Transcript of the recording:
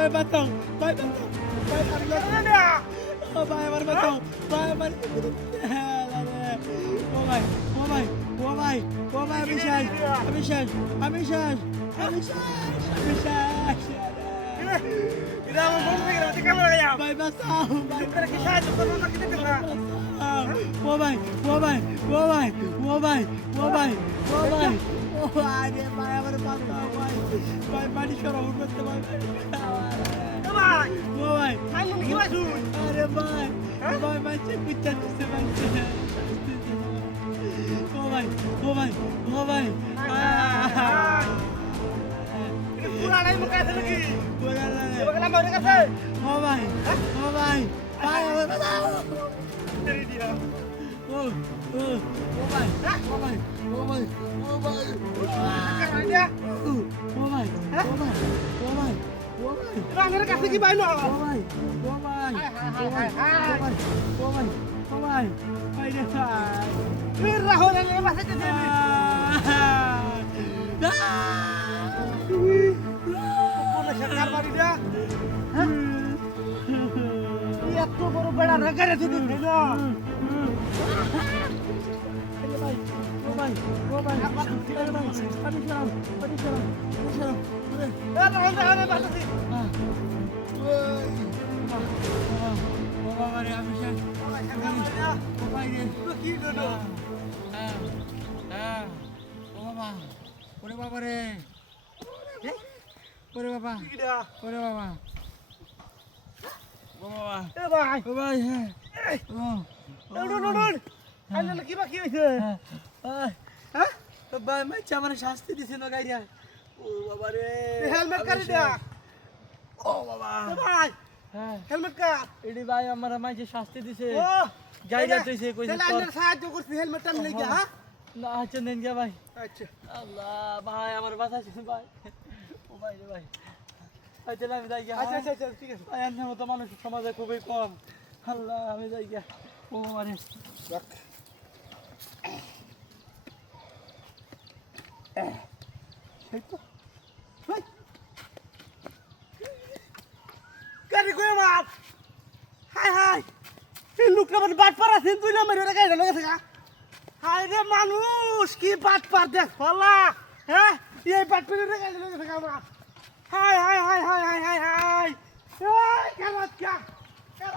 ভাই বাঁচাও ভাই বাঁচাও ভাই ও ভাই আমার বাঁচাও ভাই আমার ও ভাই ও ভাই ও ভাই ও ভাই আমি শেষ আমি শেষ আমি শেষ আমি শেষ আমি শেষ এটা আমার বন্ধ হয়ে গেল কেমন লাগে ভাই বাঁচাও ভাই তোরা কি সাহায্য করবো আমাকে দেখতে না ও ভাই ও ভাই ও ভাই ও ভাই ও ভাই ও ভাই ও আরে ভাই আমার বাঁচাও ভাই ভাই পানি সরাবো করতে ভাই ভাই ও ভাই আমি কি বাজু আরে ভাই ভাই মাঝে কুচ্চা দিচ্ছে ভাই ও ভাই ও ভাই ও ভাই পুরা নাই মুখে আছে নাকি পুরা নাই এবারে আমার কাছে ও ভাই ভাই আমার বাঁচাও তেরি দিয়া ও ভাই ও ভাই ও ভাই ও ভাই কেন দিয়া ও ভাই ও ভাই ও ভাই ও ভাই আমার কাছে কি বাইনো ও ভাই ও ভাই ও ভাই ও ভাই ও ভাই ভাই রে ভাই ফির রাহুল আমি বাসাতে দে কোন সরকার বাড়ি দিয়া এত বড় বেড়া রাগারে তুই দিল ও ভাই ও ভাই পানি সরাও রাহুল রাহুল বাসাতে ও বাবা রে আমি শেষ ও ভাই রে তো কি দোনো ও বাবা ওরে বাবা রে ওরে বাবা কিডা ওরে বাবা ও বাবা এ ভাই ও ভাই হ্যাঁ ও নুন আইলে কি বাকি হইছে হ্যাঁ তো ভাই মাইছে আমার শাস্তি দিছে না গাইরা ও বাবা রে হেলমেট কারি দিয়া ও বাবা এ ভাই হ্যাঁ হেলমেট কা এডি ভাই আমার মাইছে শাস্তি দিছে ও গাইরা কইছে তাহলে আমরা সাহায্য করছি হেলমেট টান লই গিয়া হ্যাঁ না আচ্ছা নেন গা ভাই আচ্ছা আল্লাহ ভাই আমার বাঁচাইছেন ভাই ও ভাই রে ভাই আচ্ছা আমি যাই গা আচ্ছা আচ্ছা ঠিক আছে ভাই এমন মতো মানুষ সমাজে খুবই কম আল্লাহ আমি যাই গা ও মানে রাখ এই তো ভাই গাড়ি কই মার হাই হাই এই লোকটা মানে বাট পার আছে তুই না মেরে গাড়ি লাগে থাকা হাই রে মানুষ কি বাট পার দেখ ফলা হ্যাঁ এই বাট পার গাড়ি লাগে থাকা আমার high high high high high high high এই কেন কেন